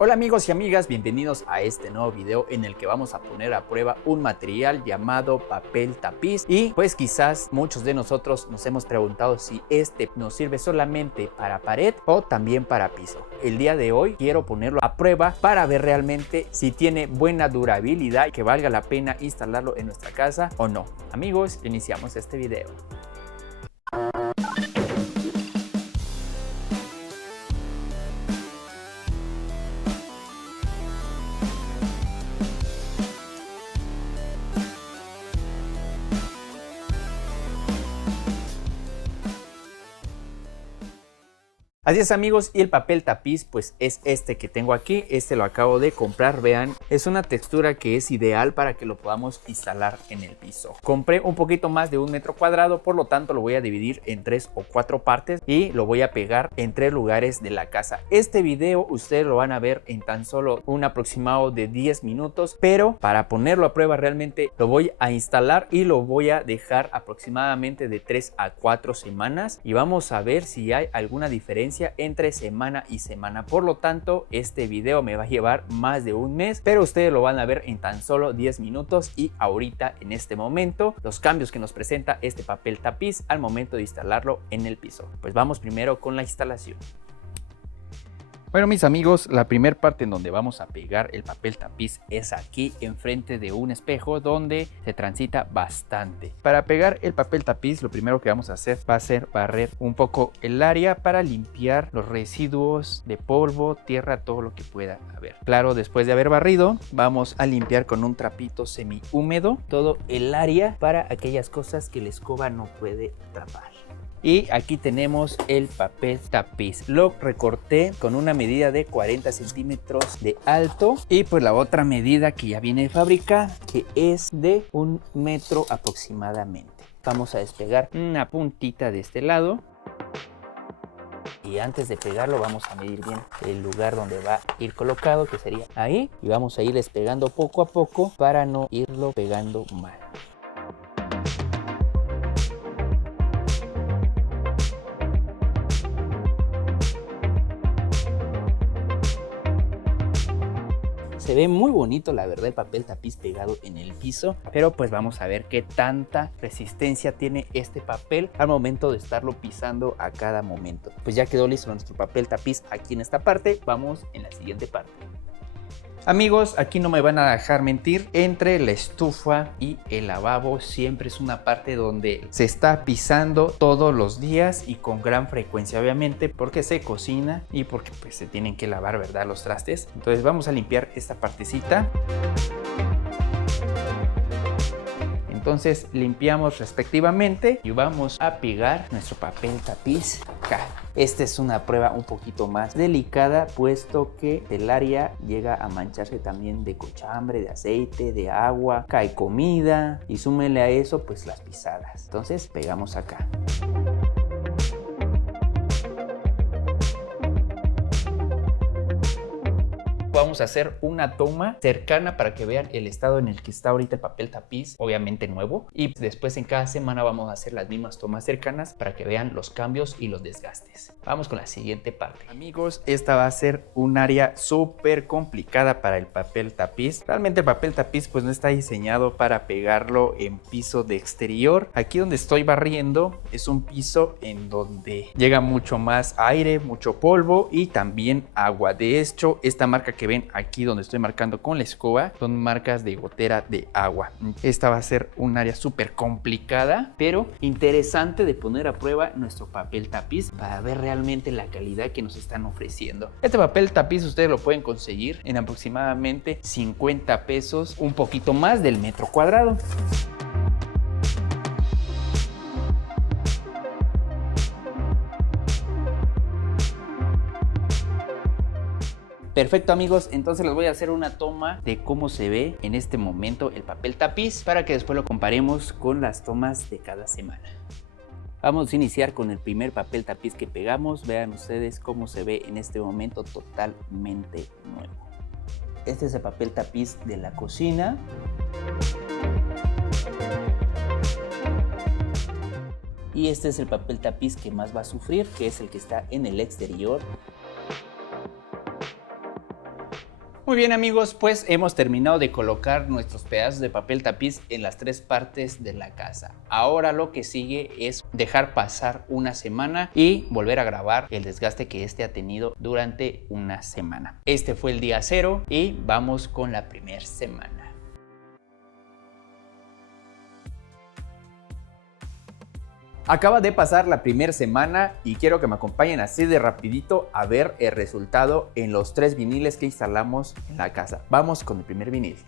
Hola amigos y amigas, bienvenidos a este nuevo video en el que vamos a poner a prueba un material llamado papel tapiz. Y pues quizás muchos de nosotros nos hemos preguntado si este nos sirve solamente para pared o también para piso. El día de hoy quiero ponerlo a prueba para ver realmente si tiene buena durabilidad y que valga la pena instalarlo en nuestra casa o no. Amigos, iniciamos este video. Así es amigos, y el papel tapiz pues es este que tengo aquí. Este lo acabo de comprar, vean, es una textura que es ideal para que lo podamos instalar en el piso. Compré un poquito más de 1 metro cuadrado, por lo tanto lo voy a dividir en 3 o 4 partes y lo voy a pegar en 3 lugares de la casa. Este video ustedes lo van a ver en tan solo un aproximado de 10 minutos, pero para ponerlo a prueba realmente lo voy a instalar y lo voy a dejar aproximadamente de 3 a 4 semanas y vamos a ver si hay alguna diferencia entre semana y semana. Por lo tanto, este video me va a llevar más de un mes, pero ustedes lo van a ver en tan solo 10 minutos y ahorita en este momento los cambios que nos presenta este papel tapiz al momento de instalarlo en el piso. Pues vamos primero con la instalación. Bueno mis amigos, la primera parte en donde vamos a pegar el papel tapiz es aquí enfrente de un espejo donde se transita bastante. Para pegar el papel tapiz lo primero que vamos a hacer va a ser barrer un poco el área para limpiar los residuos de polvo, tierra, todo lo que pueda haber. Claro, después de haber barrido vamos a limpiar con un trapito semi húmedo todo el área para aquellas cosas que la escoba no puede atrapar. Y aquí tenemos el papel tapiz. Lo recorté con una medida de 40 centímetros de alto y pues la otra medida que ya viene de fábrica, que es de 1 metro aproximadamente. Vamos a despegar una puntita de este lado. Y antes de pegarlo vamos a medir bien el lugar donde va a ir colocado, que sería ahí. Y vamos a ir despegando poco a poco para no irlo pegando mal. Se ve muy bonito la verdad el papel tapiz pegado en el piso, pero pues vamos a ver qué tanta resistencia tiene este papel al momento de estarlo pisando a cada momento. Pues ya quedó listo nuestro papel tapiz aquí en esta parte, vamos en la siguiente parte. Amigos, aquí no me van a dejar mentir, entre la estufa y el lavabo siempre es una parte donde se está pisando todos los días y con gran frecuencia, obviamente porque se cocina y porque pues se tienen que lavar, ¿verdad?, los trastes. Entonces vamos a limpiar esta partecita. Entonces limpiamos respectivamente y vamos a pegar nuestro papel tapiz acá. Esta es una prueba un poquito más delicada, puesto que el área llega a mancharse también de cochambre, de aceite, de agua, cae comida y súmele a eso pues las pisadas. Entonces pegamos acá. Vamos a hacer una toma cercana para que vean el estado en el que está ahorita el papel tapiz, obviamente nuevo, y después en cada semana vamos a hacer las mismas tomas cercanas para que vean los cambios y los desgastes. Vamos con la siguiente parte. Amigos, esta va a ser un área súper complicada para el papel tapiz. Realmente el papel tapiz pues no está diseñado para pegarlo en piso de exterior. Aquí donde estoy barriendo es un piso en donde llega mucho más aire, mucho polvo y también agua. De hecho, esta marca que ven aquí donde estoy marcando con la escoba son marcas de gotera de agua. Esta va a ser un área súper complicada, pero interesante de poner a prueba nuestro papel tapiz para ver realmente la calidad que nos están ofreciendo. Este papel tapiz ustedes lo pueden conseguir en aproximadamente 50 pesos, un poquito más del metro cuadrado. Perfecto amigos, entonces les voy a hacer una toma de cómo se ve en este momento el papel tapiz para que después lo comparemos con las tomas de cada semana. Vamos a iniciar con el primer papel tapiz que pegamos. Vean ustedes cómo se ve en este momento totalmente nuevo. Este es el papel tapiz de la cocina. Y este es el papel tapiz que más va a sufrir, que es el que está en el exterior. Muy bien amigos, pues hemos terminado de colocar nuestros pedazos de papel tapiz en las 3 partes de la casa. Ahora lo que sigue es dejar pasar una semana y volver a grabar el desgaste que este ha tenido durante una semana. Este fue el día 0 y vamos con la primera semana. Acaba de pasar la primera semana y quiero que me acompañen así de rapidito a ver el resultado en los 3 viniles que instalamos en la casa. Vamos con el primer vinil.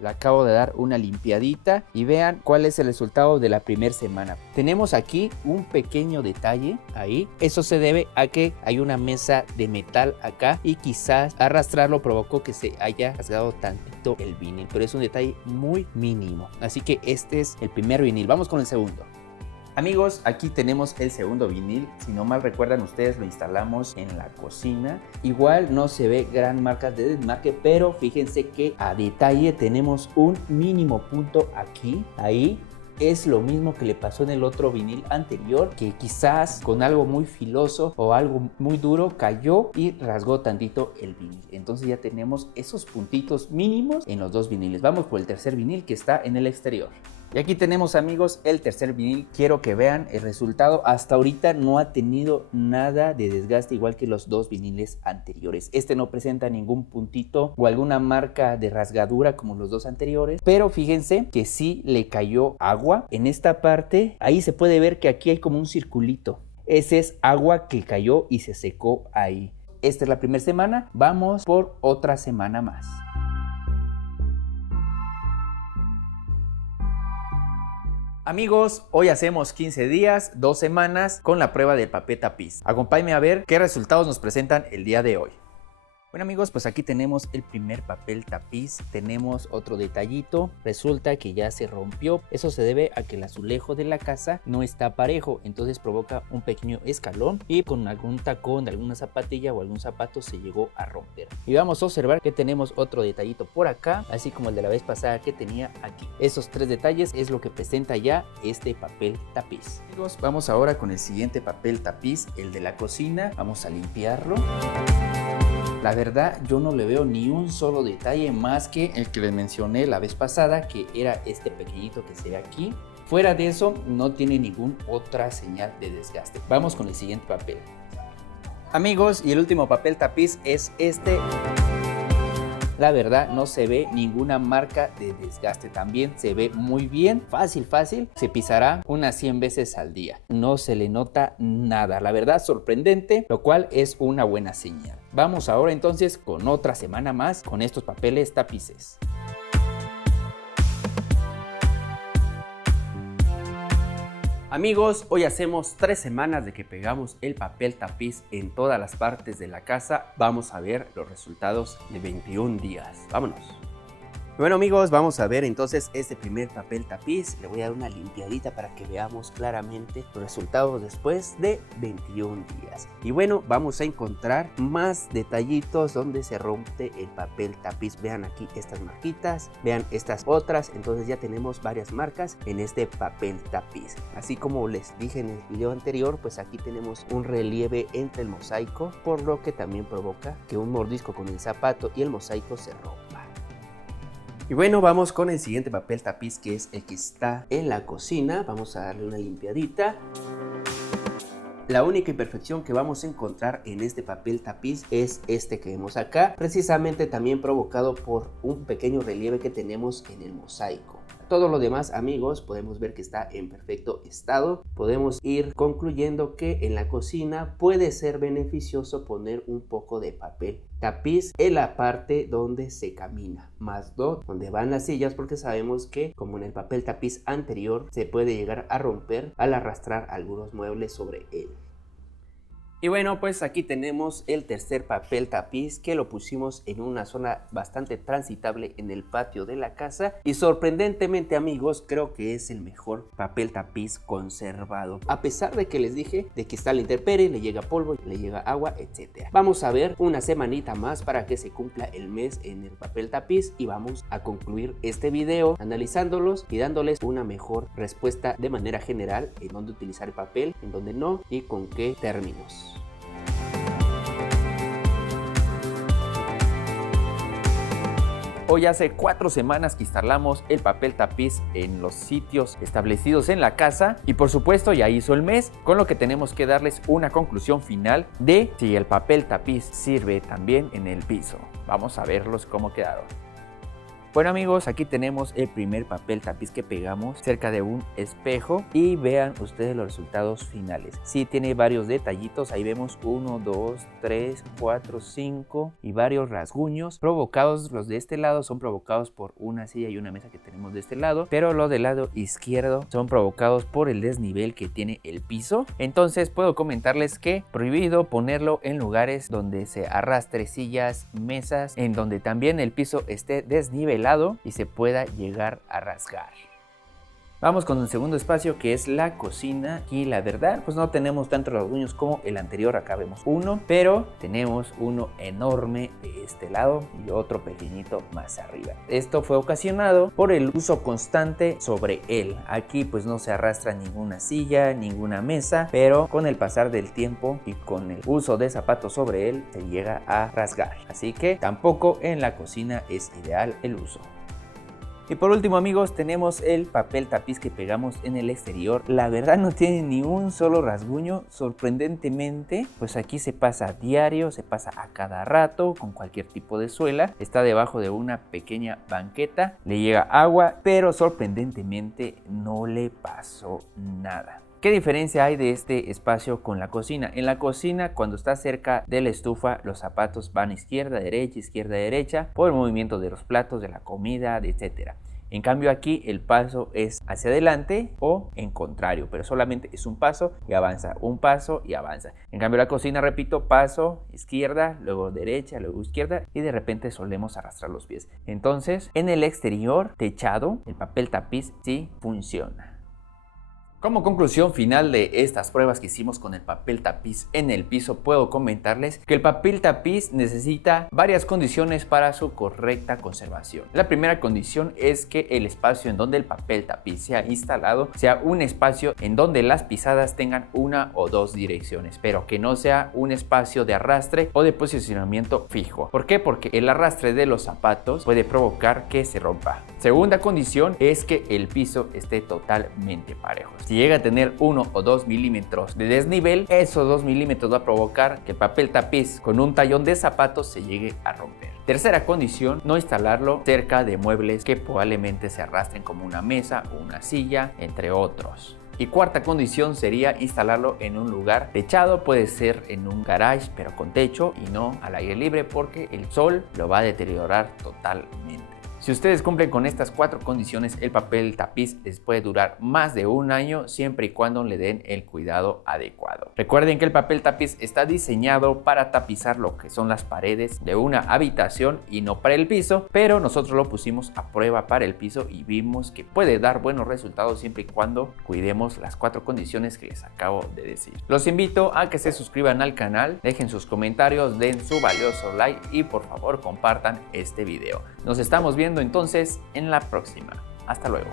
Le acabo de dar una limpiadita y vean cuál es el resultado de la primera semana. Tenemos aquí un pequeño detalle ahí. Eso se debe a que hay una mesa de metal acá y quizás arrastrarlo provocó que se haya rasgado tantito el vinil, pero es un detalle muy mínimo. Así que este es el primer vinil. Vamos con el segundo. Amigos, aquí tenemos el segundo vinil. Si no mal recuerdan ustedes, lo instalamos en la cocina. Igual no se ve gran marca de desmarque, pero fíjense que a detalle tenemos un mínimo punto aquí, ahí. Es lo mismo que le pasó en el otro vinil anterior, que quizás con algo muy filoso o algo muy duro cayó y rasgó tantito el vinil. Entonces ya tenemos esos puntitos mínimos en los 2 viniles. Vamos por el tercer vinil que está en el exterior. Y aquí tenemos amigos el tercer vinil. Quiero que vean el resultado. Hasta ahorita no ha tenido nada de desgaste igual que los 2 viniles anteriores. Este no presenta ningún puntito o alguna marca de rasgadura como los 2 anteriores. Pero fíjense que sí le cayó agua en esta parte. Ahí se puede ver que aquí hay como un circulito. Ese es agua que cayó y se secó ahí. Esta es la primera semana. Vamos por otra semana más. Amigos, hoy hacemos 15 días, 2 semanas con la prueba del papel tapiz. Acompáñenme a ver qué resultados nos presentan el día de hoy. Bueno amigos, pues aquí tenemos el primer papel tapiz, tenemos otro detallito, resulta que ya se rompió. Eso se debe a que el azulejo de la casa no está parejo, entonces provoca un pequeño escalón y con algún tacón de alguna zapatilla o algún zapato se llegó a romper. Y vamos a observar que tenemos otro detallito por acá, así como el de la vez pasada que tenía aquí. Esos 3 detalles es lo que presenta ya este papel tapiz. Amigos, vamos ahora con el siguiente papel tapiz, el de la cocina. Vamos a limpiarlo. La verdad yo no le veo ni un solo detalle más que el que les mencioné la vez pasada, que era este pequeñito que se ve aquí. Fuera de eso no tiene ninguna otra señal de desgaste. Vamos con el siguiente papel. Amigos, y el último papel tapiz es este. La verdad no se ve ninguna marca de desgaste, también se ve muy bien, fácil, se pisará unas 100 veces al día. No se le nota nada, la verdad sorprendente, lo cual es una buena señal. Vamos ahora entonces con otra semana más con estos papeles tapices. Amigos, hoy hacemos 3 semanas de que pegamos el papel tapiz en todas las partes de la casa. Vamos a ver los resultados de 21 días. Vámonos. Bueno amigos, vamos a ver entonces este primer papel tapiz. Le voy a dar una limpiadita para que veamos claramente los resultados después de 21 días. Y bueno, vamos a encontrar más detallitos donde se rompe el papel tapiz. Vean aquí estas marquitas, vean estas otras. Entonces ya tenemos varias marcas en este papel tapiz. Así como les dije en el video anterior, pues aquí tenemos un relieve entre el mosaico, por lo que también provoca que un mordisco con el zapato y el mosaico se rompa. Y bueno, vamos con el siguiente papel tapiz, que es el que está en la cocina. Vamos a darle una limpiadita. La única imperfección que vamos a encontrar en este papel tapiz es este que vemos acá, precisamente también provocado por un pequeño relieve que tenemos en el mosaico. Todo lo demás, amigos, podemos ver que está en perfecto estado. Podemos ir concluyendo que en la cocina puede ser beneficioso poner un poco de papel tapiz en la parte donde se camina, más no donde van las sillas, porque sabemos que, como en el papel tapiz anterior, se puede llegar a romper al arrastrar algunos muebles sobre él. Y bueno, pues aquí tenemos el tercer papel tapiz, que lo pusimos en una zona bastante transitable en el patio de la casa, y sorprendentemente, amigos, creo que es el mejor papel tapiz conservado, a pesar de que les dije de que está a la intemperie, le llega polvo, le llega agua, etc. Vamos a ver una semanita más para que se cumpla el mes en el papel tapiz y vamos a concluir este video analizándolos y dándoles una mejor respuesta de manera general en dónde utilizar el papel, en dónde no y con qué términos. hoy hace 4 semanas que instalamos el papel tapiz en los sitios establecidos en la casa y por supuesto ya hizo el mes, con lo que tenemos que darles una conclusión final de si el papel tapiz sirve también en el piso. Vamos a verlos cómo quedaron. Bueno amigos, aquí tenemos el primer papel tapiz que pegamos cerca de un espejo y vean ustedes los resultados finales. Sí, tiene varios detallitos, ahí vemos 1, 2, 3, 4, 5 y varios rasguños provocados. Los de este lado son provocados por una silla y una mesa que tenemos de este lado, pero los del lado izquierdo son provocados por el desnivel que tiene el piso. Entonces puedo comentarles que prohibido ponerlo en lugares donde se arrastre sillas, mesas, en donde también el piso esté desnivelado y se pueda llegar a rasgar. Vamos con el segundo espacio, que es la cocina. Y la verdad pues no tenemos tantos rasguños como el anterior. Acá vemos uno, pero tenemos uno enorme de este lado y otro pequeñito más arriba. Esto fue ocasionado por el uso constante sobre él. Aquí pues no se arrastra ninguna silla, ninguna mesa, pero con el pasar del tiempo y con el uso de zapatos sobre él se llega a rasgar. Así que tampoco en la cocina es ideal el uso. Y por último amigos, tenemos el papel tapiz que pegamos en el exterior. La verdad no tiene ni un solo rasguño, sorprendentemente. Pues aquí se pasa a diario, se pasa a cada rato con cualquier tipo de suela. Está debajo de una pequeña banqueta, le llega agua, pero sorprendentemente no le pasó nada. ¿Qué diferencia hay de este espacio con la cocina? En la cocina, cuando está cerca de la estufa, los zapatos van izquierda, derecha, por el movimiento de los platos, de la comida, etc. En cambio aquí el paso es hacia adelante o en contrario, pero solamente es un paso y avanza, un paso y avanza. En cambio la cocina, repito, paso, izquierda, luego derecha, luego izquierda y de repente solemos arrastrar los pies. Entonces, en el exterior, techado, el papel tapiz sí funciona. Como conclusión final de estas pruebas que hicimos con el papel tapiz en el piso, puedo comentarles que el papel tapiz necesita varias condiciones para su correcta conservación. La primera condición es que el espacio en donde el papel tapiz sea instalado sea un espacio en donde las pisadas tengan una o dos direcciones, pero que no sea un espacio de arrastre o de posicionamiento fijo. ¿Por qué? Porque el arrastre de los zapatos puede provocar que se rompa. Segunda condición es que el piso esté totalmente parejo. Si llega a tener 1 o 2 milímetros de desnivel, esos 2 milímetros va a provocar que el papel tapiz con un tallón de zapatos se llegue a romper. Tercera condición, no instalarlo cerca de muebles que probablemente se arrastren como una mesa o una silla, entre otros. Y cuarta condición sería instalarlo en un lugar techado, puede ser en un garage pero con techo y no al aire libre porque el sol lo va a deteriorar totalmente. Si ustedes cumplen con estas 4 condiciones, el papel tapiz les puede durar más de un año siempre y cuando le den el cuidado adecuado. Recuerden que el papel tapiz está diseñado para tapizar lo que son las paredes de una habitación y no para el piso, pero nosotros lo pusimos a prueba para el piso y vimos que puede dar buenos resultados siempre y cuando cuidemos las 4 condiciones que les acabo de decir. Los invito a que se suscriban al canal, dejen sus comentarios, den su valioso like y por favor compartan este video. Nos estamos viendo entonces en la próxima. Hasta luego.